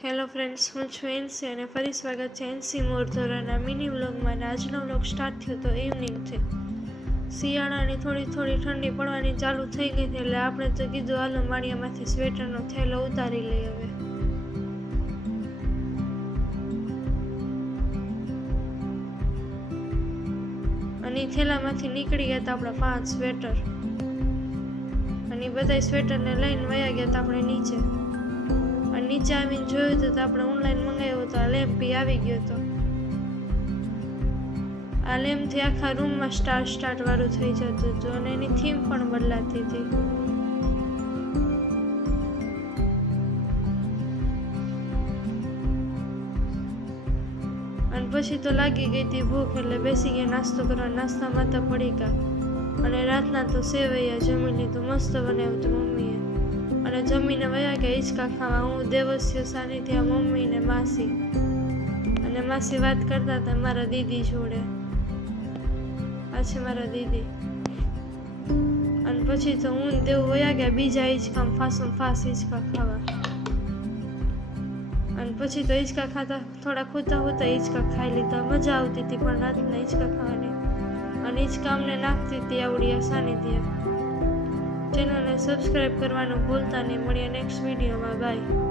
Hello friends, હું છું NC અને ફરી સ્વાગત છે એનસી મોર ધોરણના મિની વ્લોગમાં. આજનો વ્લોગ સ્ટાર્ટ થયો તો ઇવનિંગથી. શિયાળાની થોડી ઠંડી પડવાની ચાલુ થઈ ગઈ હતી એટલે આપણે તો કીધું હાલો માળિયામાંથી સ્વેટરનો થેલો ઉતારી લઈ હવે. અને થેલામાંથી નીકળી ગયા હતા આપણા 5 સ્વેટર અને બધા સ્વેટરને લઈને વયા ગયા હતા આપણે નીચે. નીચે આવીને જોયું તો આપણે ઓનલાઈન મંગાવ્યો હતો. આ લેમ્પ બી આવી ગયો હતો. આ લેમ્પથી આખા રૂમમાં સ્ટાર વાળું થઈ જતું હતું અને એની થીમ પણ બદલાતી હતી. અને પછી તો લાગી ગઈ હતી ભૂખ એટલે બેસી ગયા નાસ્તો કરવા. નાસ્તામાં તો પડીકા અને રાતના તો સેવૈયા જમી લીધું. મસ્ત બનાવ્યું હતું મમ્મીએ. અને જમીને વયા ગયા હિંચકા ખાવા. હું, દેવસ્ય, સાનિધ્યા, મમ્મી ને માસી. અને માસી વાત કરતા હતા મારા દીદી જોડે. આ છે મારા દીદી. અને પછી તો હું દેવ વયા ગયા બીજા હિંચકામાં ફાસ હિંચકા ખાવા. અને પછી તો હિંચકા ખાતા થોડા ખૂતા હિંચકા ખાઈ લીધા. મજા આવતી હતી પણ રાતના હિંચકા ખાવાની. અને હિંચકા અમને નાખતી હતી આવડી સાનિધ્યા. ચેનલને સબસ્ક્રાઇબ કરવાનું ભૂલતા નહીં. મળીએ નેક્સ્ટ વિડીયોમાં. બાય.